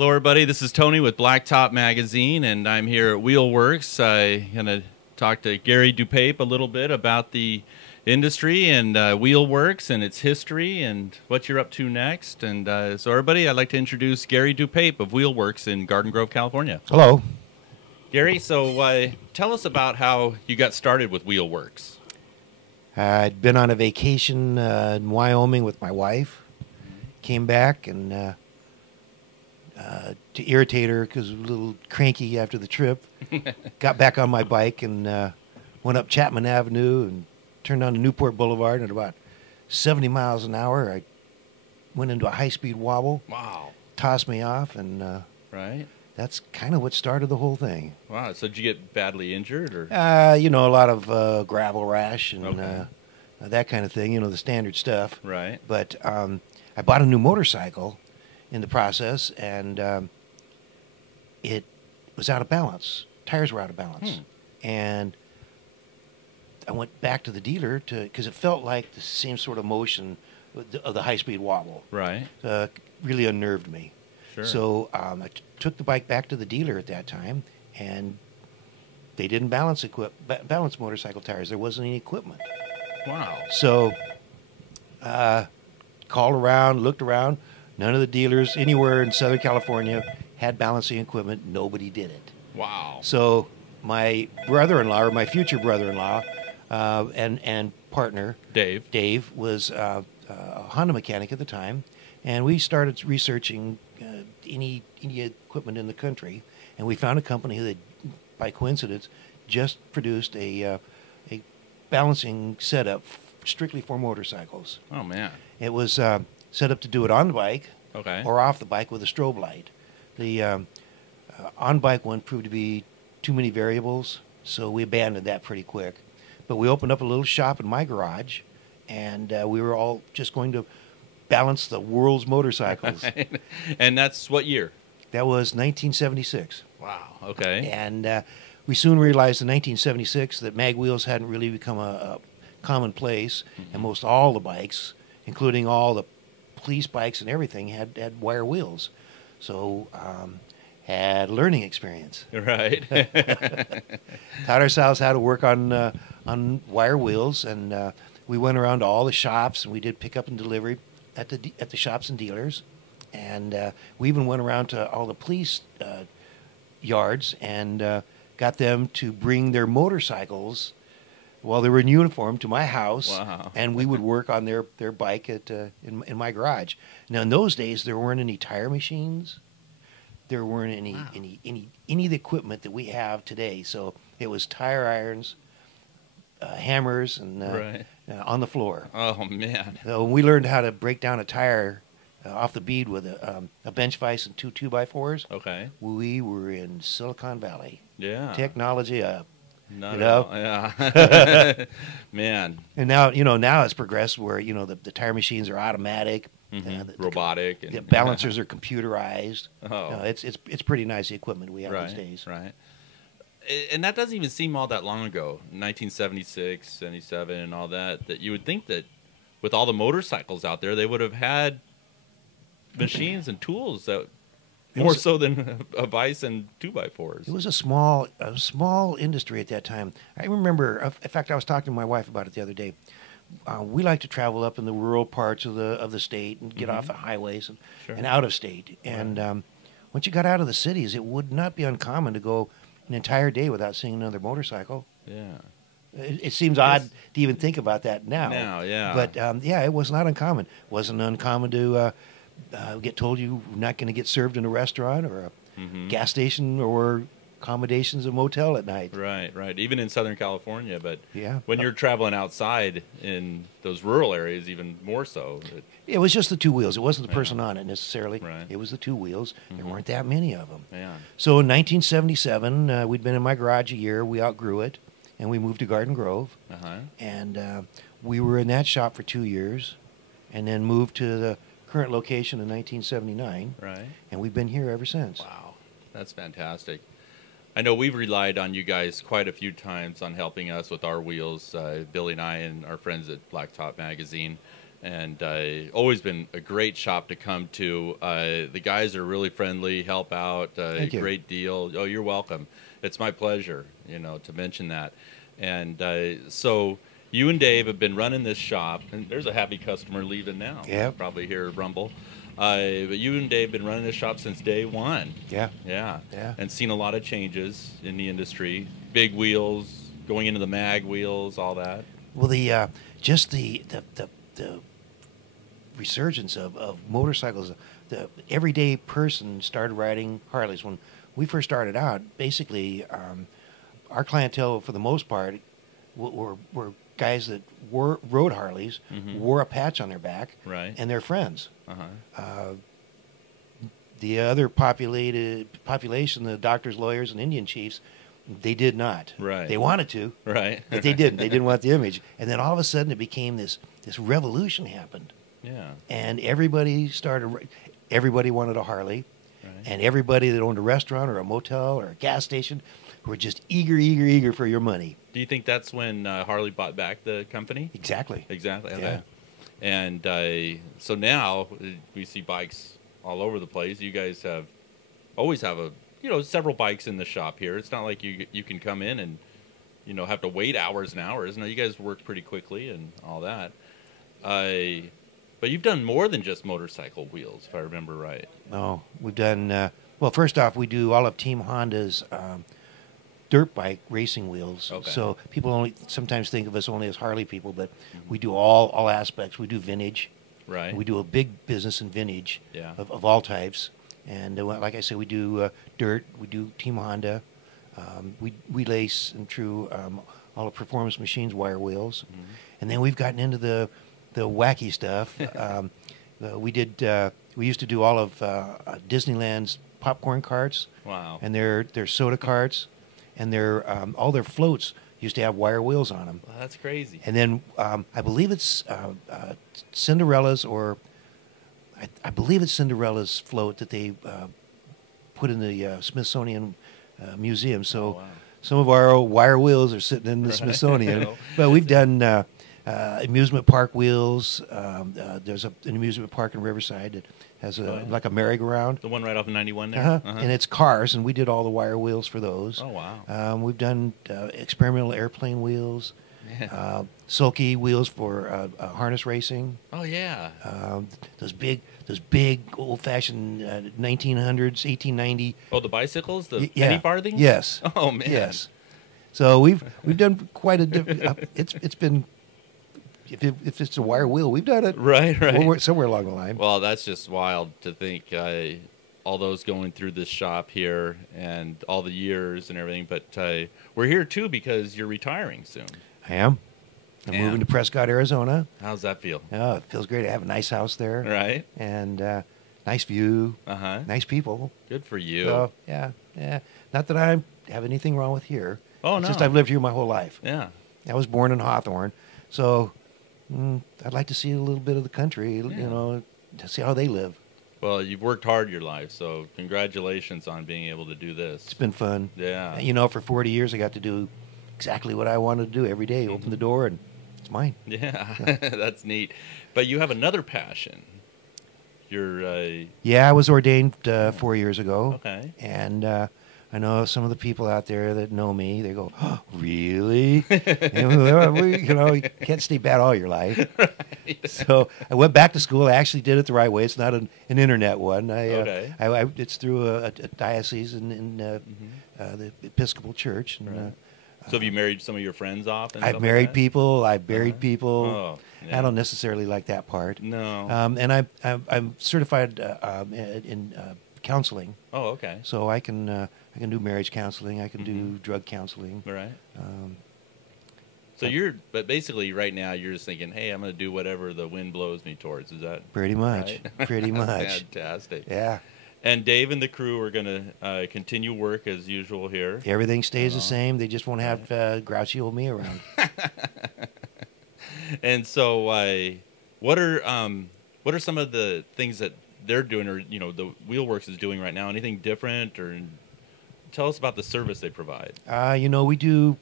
Hello, everybody. This is Tony with Blacktop Magazine, and I'm here at Wheelworks. I'm going to talk to Gary DuPape a little bit about the industry and Wheelworks and its history and what you're up to next. And so, everybody, I'd like to introduce Gary DuPape of Wheelworks in Garden Grove, California. Hello. Gary, so tell us about how you got started with Wheelworks. I'd been on a vacation in Wyoming with my wife. Came back and to irritate her because I was a little cranky after the trip, got back on my bike and went up Chapman Avenue and turned on to Newport Boulevard. And at about 70 miles an hour, I went into a high-speed wobble. Wow. Tossed me off, and Right. that's kind of what started the whole thing. Wow. So did you get badly injured? Or? A lot of gravel rash and Okay. that kind of thing, the standard stuff. Right. But I bought a new motorcycle in the process, and it was out of balance. Tires were out of balance. And I went back to the dealer because it felt like the same sort of motion of the high-speed wobble. Right. Really unnerved me. Sure. So I took the bike back to the dealer at that time, and they didn't balance motorcycle tires. There wasn't any equipment. Wow. So called around, looked around. None of the dealers anywhere in Southern California had balancing equipment. Nobody did it. Wow. So my brother-in-law, or my future brother-in-law, and partner, Dave was a Honda mechanic at the time, and we started researching any equipment in the country, and we found a company that, by coincidence, just produced a balancing setup strictly for motorcycles. Oh, man. It was set up to do it on the bike Okay. or off the bike with a strobe light. The on-bike one proved to be too many variables, so we abandoned that pretty quick. But we opened up a little shop in my garage, and we were all just going to balance the world's motorcycles. And that's what year? That was 1976. Wow. Okay. And we soon realized in 1976 that mag wheels hadn't really become a commonplace, and most all the bikes, including all the police bikes and everything, had wire wheels. So had learning experience. Right. Taught ourselves how to work on wire wheels, and we went around to all the shops, and we did pickup and delivery at the shops and dealers, and we even went around to all the police yards and got them to bring their motorcycles while they were in uniform to my house. Wow. And we would work on their bike in my garage. Now, in those days, there weren't any tire machines. There weren't any of the equipment that we have today. So it was tire irons, hammers, and Right. On the floor. Oh, man. So we learned how to break down a tire off the bead with a bench vise and two 2x4s. Okay. We were in Silicon Valley. Yeah. Technology up. Not you at know? all. Yeah. Man. And now it's progressed where the tire machines are automatic, the Robotic. And the balancers are computerized. Oh. It's pretty nice the equipment we have Right. these days. Right. And that doesn't even seem all that long ago, 1976, 77, and all that, that you would think that with all the motorcycles out there, they would have had machines and tools that more so than a vice and 2x4s. It was a small industry at that time. I remember, in fact, I was talking to my wife about it the other day. We like to travel up in the rural parts of the state and get off the highways and out of state. And once you got out of the cities, it would not be uncommon to go an entire day without seeing another motorcycle. Yeah. It seems odd to even think about that now. Now, yeah. But it was not uncommon. It wasn't uncommon to get told you're not going to get served in a restaurant or a gas station or accommodations, a motel at night. Right, right. Even in Southern California, but Yeah. when you're traveling outside in those rural areas, even more so. It was just the two wheels. It wasn't the person on it necessarily. Right. It was the two wheels. There weren't that many of them. Yeah. So in 1977, we'd been in my garage a year. We outgrew it, and we moved to Garden Grove. And we were in that shop for 2 years, and then moved to the current location in 1979. Right. And we've been here ever since. Wow. That's fantastic. I know we've relied on you guys quite a few times on helping us with our wheels, Billy and I and our friends at Blacktop Magazine. and always been a great shop to come to. The guys are really friendly, help out, Thank you. great deal. Oh, you're welcome. It's my pleasure, to mention that. And so you and Dave have been running this shop, and there's a happy customer leaving now. Yeah. Probably hear rumble. But you and Dave have been running this shop since day one. Yeah. Yeah. Yeah. And seen a lot of changes in the industry. Big wheels, going into the mag wheels, all that. Well, just the resurgence of motorcycles. The everyday person started riding Harleys. When we first started out, basically, our clientele, for the most part, were guys that rode Harleys, wore a patch on their back, Right. and their friends. Uh-huh. The other population, the doctors, lawyers, and Indian chiefs, they did not. Right. They wanted to, Right. but they didn't. They didn't want the image. And then all of a sudden, it became this revolution happened, Yeah. and everybody wanted a Harley, Right. and everybody that owned a restaurant or a motel or a gas station were just eager for your money. Do you think that's when Harley bought back the company? Exactly. Exactly. Okay. Yeah. And so now we see bikes all over the place. You guys always have several bikes in the shop here. It's not like you can come in and have to wait hours and hours. No, you guys work pretty quickly and all that. But you've done more than just motorcycle wheels, if I remember right. No, we've done. Well, first off, we do all of Team Honda's dirt bike racing wheels. Okay. So people only sometimes think of us only as Harley people, but we do all aspects. We do vintage. Right. We do a big business in vintage Yeah. of all types. And like I said, we do dirt. We do Team Honda. We lace and true all the performance machines wire wheels. And then we've gotten into the wacky stuff. We used to do all of Disneyland's popcorn carts. Wow. And their soda carts, and all their floats used to have wire wheels on them. Well, that's crazy. And then I believe it's Cinderella's, or I believe it's Cinderella's float that they put in the Smithsonian Museum. So Oh, wow. some of our wire wheels are sitting in the Smithsonian. But we've done amusement park wheels. There's an amusement park in Riverside that has like a merry-go-round. The one right off of 91 there? Uh-huh. And it's cars, and we did all the wire wheels for those. Oh, wow. We've done experimental airplane wheels, Yeah. sulky wheels for harness racing. Oh, yeah. Those big old-fashioned 1900s, 1890. Oh, the bicycles? The Yeah. penny farthings? Yes. Oh, man. Yes. So we've done quite a. It's been. If it's a wire wheel, we've done it. Right. Somewhere along the line. Well, that's just wild to think all those going through this shop here and all the years and everything. But we're here, too, because you're retiring soon. I am. I'm Yeah. moving to Prescott, Arizona. How's that feel? Oh, it feels great. I have a nice house there. Right? And nice view, Uh-huh. nice people. Good for you. So, yeah. Not that I have anything wrong with here. Oh, It's no. just I've lived here my whole life. Yeah. I was born in Hawthorne, so I'd like to see a little bit of the country, to see how they live. Well, you've worked hard your life, so congratulations on being able to do this. It's been fun. Yeah. For 40 years, I got to do exactly what I wanted to do every day. Open the door, and it's mine. Yeah. That's neat. But you have another passion. You're Yeah, I was ordained 4 years ago. okay. And I know some of the people out there that know me. They go, oh, "Really? You can't stay bad all your life." Right. So I went back to school. I actually did it the right way. It's not an internet one. Okay. It's through a diocese in the Episcopal Church. And, Right. So have you married some of your friends off? And I've stuff married like that? people. I've buried people. Oh, yeah. I don't necessarily like that part. No. And I'm certified in counseling, Oh, okay. so I can do marriage counseling. I can do drug counseling. All right. Um, So but basically right now you're just thinking, hey, I'm going to do whatever the wind blows me towards. Is that Pretty much. right? Pretty much. Fantastic. Yeah. And Dave and the crew are going to continue work as usual here. Everything stays the Uh-huh. same. They just won't have grouchy old me around. And so, what are some of the things that they're doing, or the Wheelworks is doing right now? Anything different, or tell us about the service they provide. We do,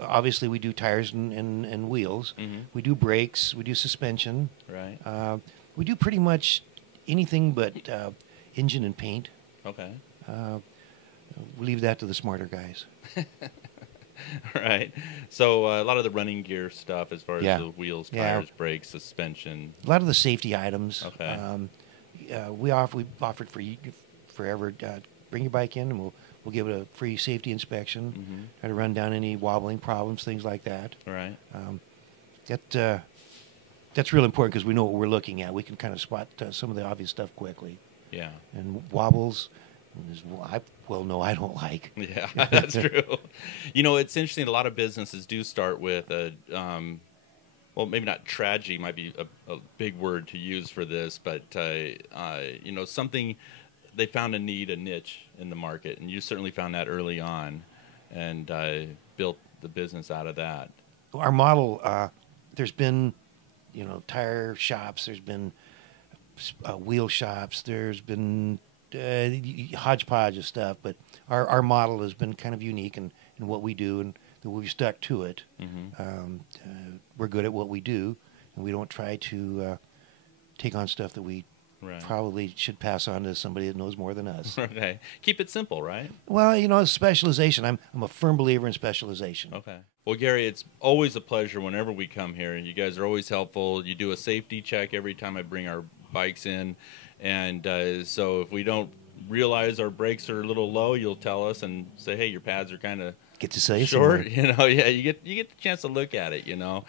obviously we do tires and wheels. Mm-hmm. We do brakes. We do suspension. Right. We do pretty much anything but engine and paint. Okay. We leave that to the smarter guys. Right. So a lot of the running gear stuff as far as Yeah. the wheels, Yeah. tires, brakes, suspension. A lot of the safety items. Okay. We've offered for you forever. Bring your bike in, and we'll give it a free safety inspection. Mm-hmm. Try to run down any wobbling problems, things like that. Right. That's real important because we know what we're looking at. We can kind of spot some of the obvious stuff quickly. Yeah. And wobbles, I I don't like. Yeah, that's true. It's interesting. A lot of businesses do start with well, maybe not tragedy might be a big word to use for this, but something they found a niche in the market, and you certainly found that early on, and built the business out of that. Our model, there's been, tire shops. There's been wheel shops. There's been hodgepodge of stuff, but our model has been kind of unique in what we do, and we've stuck to it. Mm-hmm. We're good at what we do, and we don't try to take on stuff that we probably should pass on to somebody that knows more than us. Okay. Keep it simple, right? Well, specialization. I'm a firm believer in specialization. Okay. Well, Gary, it's always a pleasure whenever we come here. You guys are always helpful. You do a safety check every time I bring our bikes in. And so if we don't realize our brakes are a little low, you'll tell us and say, hey, your pads are kind of Get to say short. You get the chance to look at it,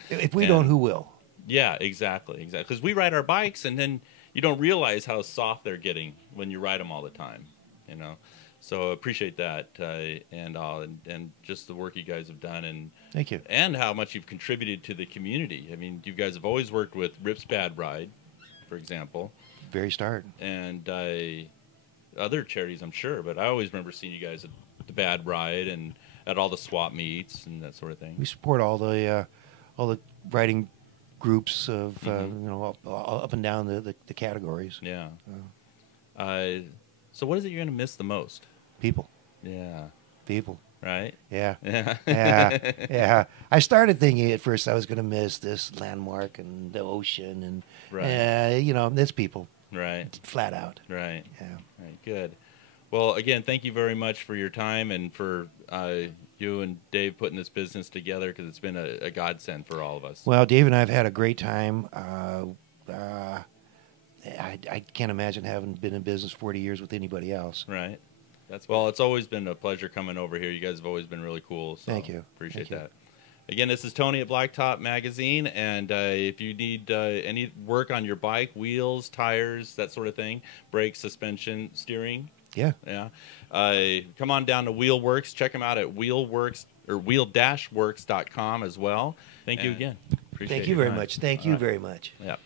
If we don't, who will? Yeah, exactly. Because we ride our bikes, and then you don't realize how soft they're getting when you ride them all the time, So appreciate that, and just the work you guys have done, and thank you, and how much you've contributed to the community. I mean, you guys have always worked with Rip's Bad Ride, for example, very start, and other charities, I'm sure. But I always remember seeing you guys at the Bad Ride and at all the swap meets and that sort of thing. We support all the riding groups of up and down the categories. Yeah. So what is it you're going to miss the most? People. Yeah. People. Right? Yeah. Yeah. Yeah. I started thinking at first I was going to miss this landmark and the ocean and, it's people. Right. Flat out. Right. Yeah. Right. Good. Well, again, thank you very much for your time and for you and Dave putting this business together, because it's been a godsend for all of us. Well, Dave and I have had a great time. I can't imagine having been in business 40 years with anybody else. Right. Well, it's always been a pleasure coming over here. You guys have always been really cool. So thank you. Appreciate that. Again, this is Tony at Blacktop Magazine, and if you need any work on your bike, wheels, tires, that sort of thing, brakes, suspension, steering, come on down to Wheelworks. Check them out at wheel-works or wheel-works.com as well. Thank you again. Appreciate Thank you very much. Thank you very much. Yeah.